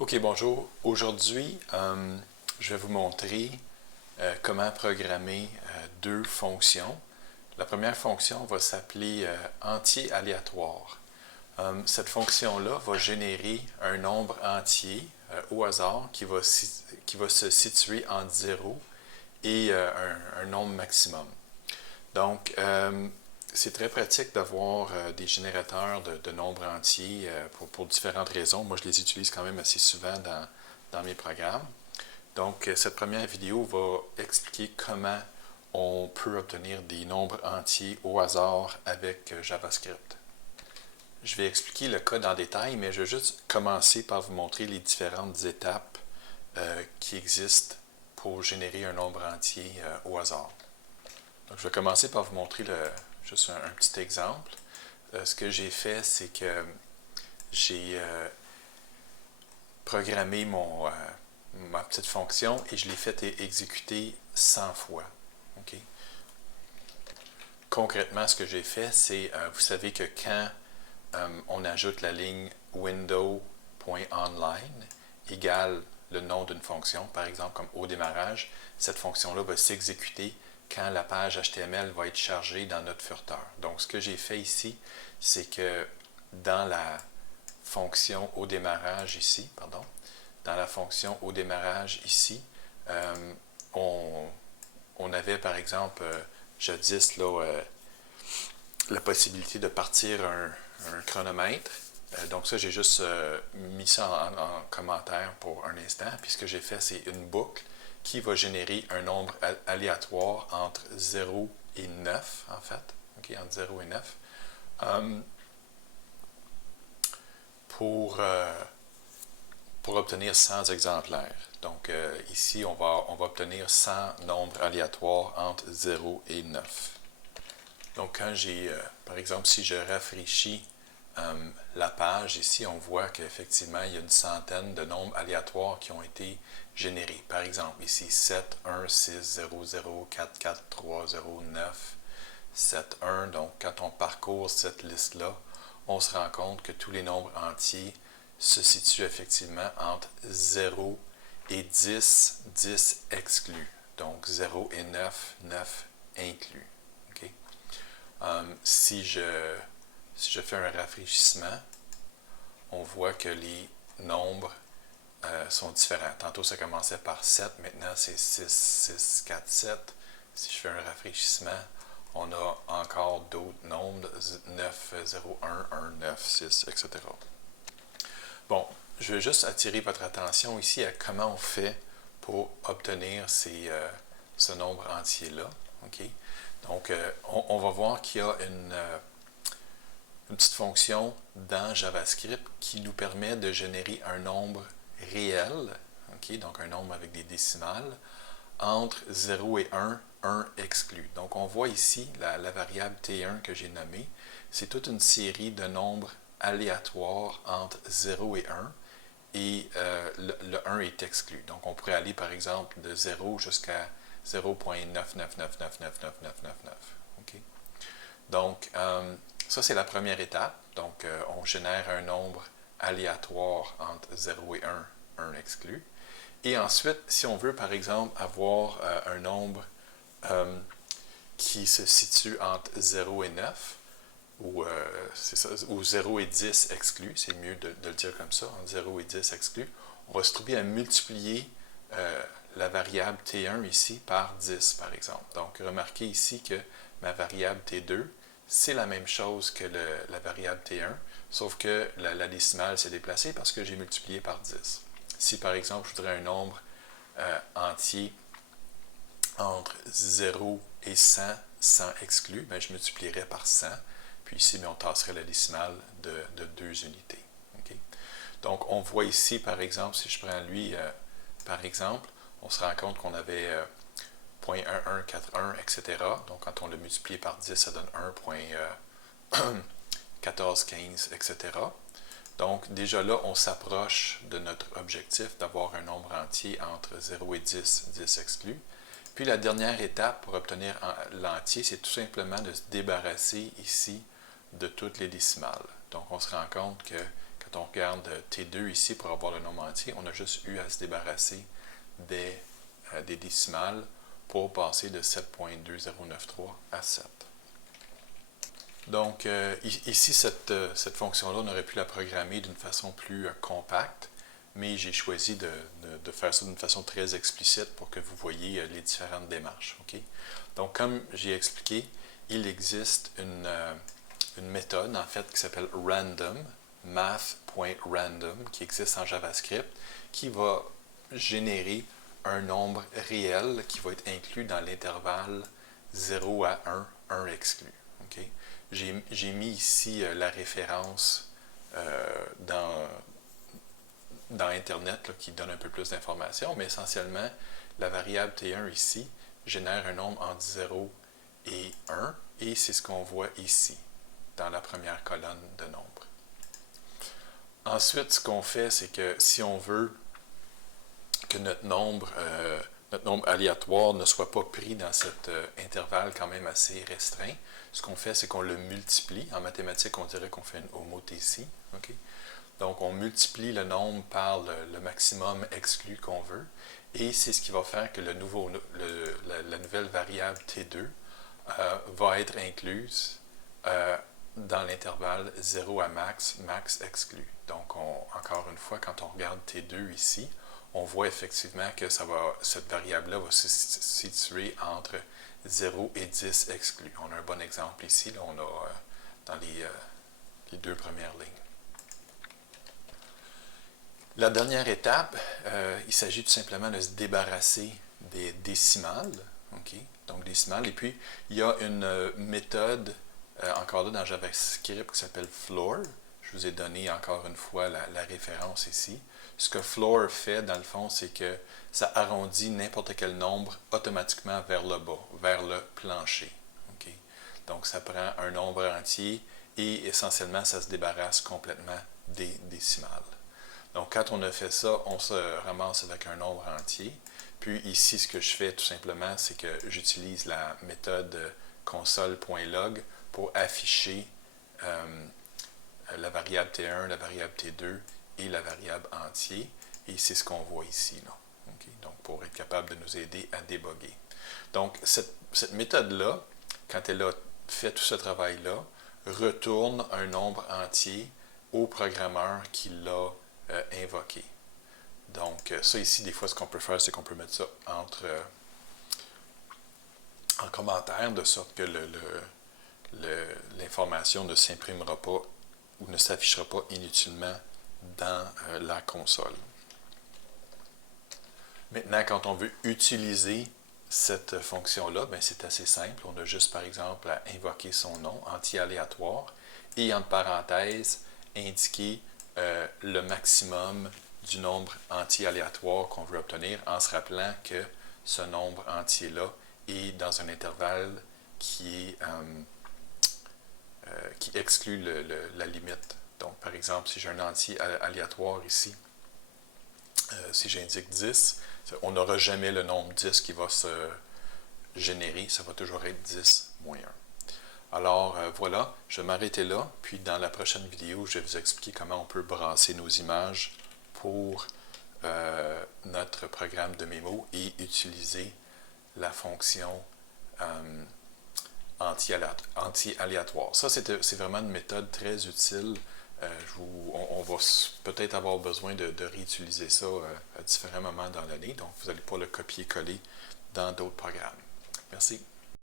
Ok, bonjour. Aujourd'hui, je vais vous montrer comment programmer deux fonctions. La première fonction va s'appeler entier aléatoire. Cette fonction-là va générer un nombre entier au hasard qui va se situer entre 0 et un nombre maximum. Donc, c'est très pratique d'avoir des générateurs de nombres entiers pour différentes raisons. Moi, je les utilise quand même assez souvent dans mes programmes. Donc, cette première vidéo va expliquer comment on peut obtenir des nombres entiers au hasard avec JavaScript. Je vais expliquer le code en détail, mais je vais juste commencer par vous montrer les différentes étapes qui existent pour générer un nombre entier au hasard. Donc, je vais commencer par vous montrer juste un petit exemple. Ce que j'ai fait, c'est que j'ai programmé ma petite fonction et je l'ai fait exécuter 100 fois. Okay? Concrètement, ce que j'ai fait, c'est, vous savez que quand on ajoute la ligne window.online égale le nom d'une fonction, par exemple comme au démarrage, cette fonction-là va s'exécuter quand la page HTML va être chargée dans notre furteur. Donc, ce que j'ai fait ici, c'est que dans la fonction au démarrage ici, on avait par exemple jadis la possibilité de partir un chronomètre. Donc ça, j'ai juste mis ça en commentaire pour un instant. Puis ce que j'ai fait, c'est une boucle qui va générer un nombre aléatoire entre 0 et 9, en fait. Okay, entre 0 et 9. Pour obtenir 100 exemplaires. Donc ici, on va obtenir 100 nombres aléatoires entre 0 et 9. Donc quand j'ai, par exemple, si je rafraîchis la page, ici, on voit qu'effectivement, il y a une centaine de nombres aléatoires qui ont été générés. Par exemple, ici, 7, 1, 6, 0, 0, 4, 4, 3, 0, 9, 7, 1. Donc, quand on parcourt cette liste-là, on se rend compte que tous les nombres entiers se situent effectivement entre 0 et 10, 10 exclus. Donc, 0 et 9, 9 inclus. Okay? Si je fais un rafraîchissement, on voit que les nombres sont différents. Tantôt, ça commençait par 7, maintenant c'est 6, 6, 4, 7. Si je fais un rafraîchissement, on a encore d'autres nombres, 9, 0, 1, 1, 9, 6, etc. Bon, je veux juste attirer votre attention ici à comment on fait pour obtenir ce nombre entier-là. Okay? Donc, on va voir qu'il y a une petite fonction dans JavaScript qui nous permet de générer un nombre réel, okay? Donc un nombre avec des décimales, entre 0 et 1, 1 exclu. Donc on voit ici la variable T1 que j'ai nommée, c'est toute une série de nombres aléatoires entre 0 et 1, et le 1 est exclu. Donc on pourrait aller par exemple de 0 jusqu'à 0.999999999. Okay? Donc, ça, c'est la première étape. Donc, on génère un nombre aléatoire entre 0 et 1, 1 exclu. Et ensuite, si on veut, par exemple, avoir un nombre qui se situe entre 0 et 9, ou, ou 0 et 10 exclus, c'est mieux de le dire comme ça, entre 0 et 10 exclus, on va se trouver à multiplier la variable T1 ici par 10, par exemple. Donc, remarquez ici que ma variable T2, c'est la même chose que la variable T1, sauf que la décimale s'est déplacée parce que j'ai multiplié par 10. Si par exemple je voudrais un nombre entier entre 0 et 100, 100 exclus, ben, je multiplierais par 100, puis ici on tasserait la décimale de 2 unités. Okay? Donc on voit ici par exemple, si je prends lui par exemple, on se rend compte qu'on avait 0.1141, etc. Donc, quand on le multiplie par 10, ça donne 1.1415, etc. Donc, déjà là, on s'approche de notre objectif d'avoir un nombre entier entre 0 et 10, 10 exclus. Puis, la dernière étape pour obtenir l'entier, c'est tout simplement de se débarrasser ici de toutes les décimales. Donc, on se rend compte que Quand on regarde T2 ici pour avoir le nombre entier, on a juste eu à se débarrasser des décimales pour passer de 7.2093 à 7. Donc, ici, cette fonction-là, on aurait pu la programmer d'une façon plus compacte, mais j'ai choisi de faire ça d'une façon très explicite pour que vous voyez les différentes démarches. Okay? Donc, comme j'ai expliqué, il existe une méthode, en fait, qui s'appelle random, math.random, qui existe en JavaScript, qui va générer un nombre réel qui va être inclus dans l'intervalle 0 à 1, 1 exclu. Okay? J'ai mis ici la référence dans Internet là, qui donne un peu plus d'informations, mais essentiellement, la variable T1 ici génère un nombre entre 0 et 1, et c'est ce qu'on voit ici, dans la première colonne de nombre. Ensuite, ce qu'on fait, c'est que si on veut que notre nombre aléatoire ne soit pas pris dans cet intervalle quand même assez restreint, ce qu'on fait, c'est qu'on le multiplie. En mathématiques, on dirait qu'on fait une homothétie. Okay? Donc, on multiplie le nombre par le maximum exclu qu'on veut, et c'est ce qui va faire que la nouvelle variable T2 va être incluse dans l'intervalle 0 à max, max exclu. Donc, encore une fois, quand on regarde T2 ici, on voit effectivement que cette variable-là va se situer entre 0 et 10 exclus. On a un bon exemple ici, là, on a dans les deux premières lignes. La dernière étape, il s'agit tout simplement de se débarrasser des décimales. Okay? Donc, décimales. Et puis, il y a une méthode, encore là dans JavaScript, qui s'appelle floor. Je vous ai donné encore une fois la référence ici. Ce que floor fait, dans le fond, c'est que ça arrondit n'importe quel nombre automatiquement vers le bas, vers le plancher. Okay? Donc, ça prend un nombre entier et essentiellement, ça se débarrasse complètement des décimales. Donc, quand on a fait ça, on se ramasse avec un nombre entier. Puis ici, ce que je fais tout simplement, c'est que j'utilise la méthode console.log pour afficher la variable T1, la variable T2 et la variable entier. Et c'est ce qu'on voit ici, là. Okay? Donc, pour être capable de nous aider à déboguer. Donc, cette méthode-là, quand elle a fait tout ce travail-là, retourne un nombre entier au programmeur qui l'a invoqué. Donc, ça ici, des fois, ce qu'on peut faire, c'est qu'on peut mettre ça en commentaire, de sorte que l'information ne s'imprimera pas ou ne s'affichera pas inutilement dans la console. Maintenant, quand on veut utiliser cette fonction-là, ben, c'est assez simple. On a juste, par exemple, à invoquer son nom anti-aléatoire et, entre parenthèses, indiquer le maximum du nombre entier aléatoire qu'on veut obtenir en se rappelant que ce nombre entier-là est dans un intervalle qui exclut la limite. Donc, par exemple, si j'ai un entier aléatoire ici, si j'indique 10, on n'aura jamais le nombre 10 qui va se générer, ça va toujours être 10 moins 1. Alors voilà, je vais m'arrêter là, puis dans la prochaine vidéo, je vais vous expliquer comment on peut brasser nos images pour notre programme de mémo et utiliser la fonction anti-aléatoire. Ça, c'est vraiment une méthode très utile. On va peut-être avoir besoin de réutiliser ça à différents moments dans l'année, donc vous n'allez pas le copier-coller dans d'autres programmes. Merci.